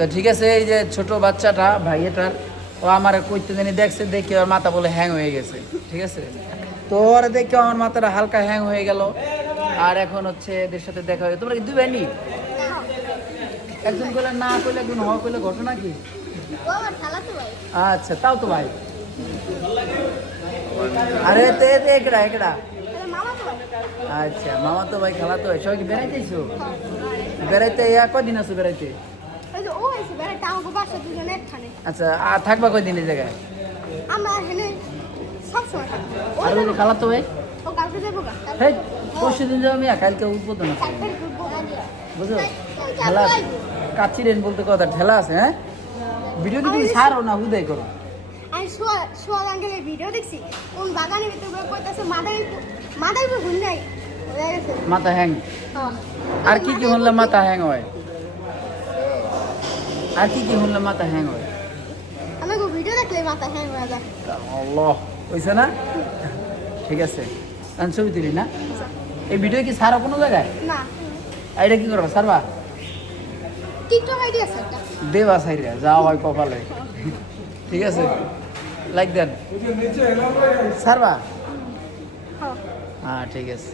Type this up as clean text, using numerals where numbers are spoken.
তো ঠিক আছে, এই যে ছোট বাচ্চাটা ভাইয়েটার, ও আমার কইতে জানি দেখছে, দেখে ওর মাথা বলে হ্যাং হয়ে গেছে। ঠিক আছে, তো ওরা দেখে আমার মাথাটা হালকা হ্যাং হয়ে গেল। আর এখন হচ্ছে এদের সাথে দেখা হয়ে, তোমরা কি দুই ভাই নি? একজন কইলে না, কইলে একজন হ, কইলে ঘটনা কি? আচ্ছা, তাও তো ভাই। আরে তে তে একড়া একড়া। আচ্ছা, মামা তো ভাই, খালা তো ভাই, সবাই কি বেড়াইতেছো? বেড়াইতে কদিন আছো বেড়াইতে? আচ্ছা, আর থাকবা কয়দিন এই জায়গায়? আর ওই খালা তো ভাই পরশু দিন যাবো মিয়া, কালকে উদ্বোধন আছে বুঝো। ঠেলা আছে, কাচ্চি রেন বলতে কথা ঠেলা আছে। হ্যাঁ, ভিডিও কি তুমি ছাড়ো না হুদাই করো? আমি সোয়াল আঙ্কেলের ভিডিও দেখছি, কোন বাগানের ভিতরে কইতাছে মাথায় ভুল নাই, মাথা হ্যাং। আর কি কি হলে মাথা হ্যাং হয়? আর কি কি হলে মাথা হ্যাং হয়? আমাকে ভিডিও দেখলে মাথা হ্যাং হয়ে যায়। আল্লাহ, হইছে না? ঠিক আছে, আমি ছবি তুলি না। এই ভিডিও কি ছাড়ো কোনো জায়গায়? না। এটা কি করবা, ছাড়বা? টিকটক আইডি আছে একটা, দেবা সাইরা যাও হয় কপালে। ঠিক আছে, লাইক দেন। ছাড়বা? হ্যাঁ। হ্যাঁ, ঠিক আছে।